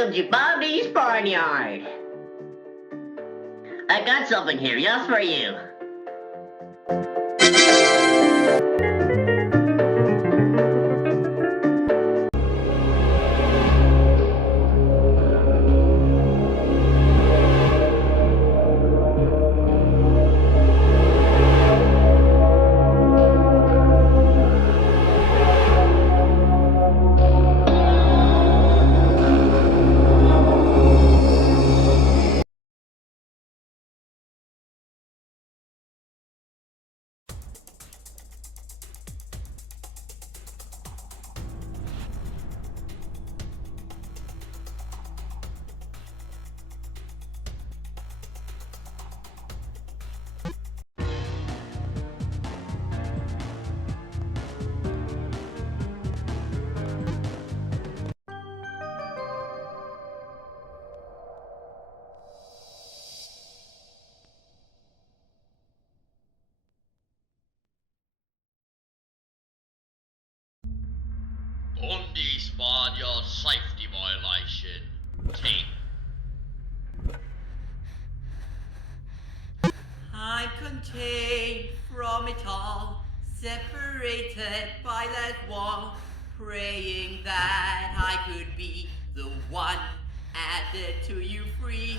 Welcome to Bobby's Barnyard. I got something here just for you. Undisbarnard safety violation. Team. I'm contained from it all, separated by that wall, praying that I could be the one added to you free.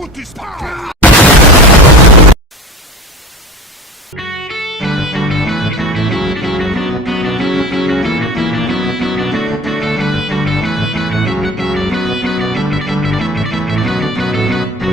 Buntes!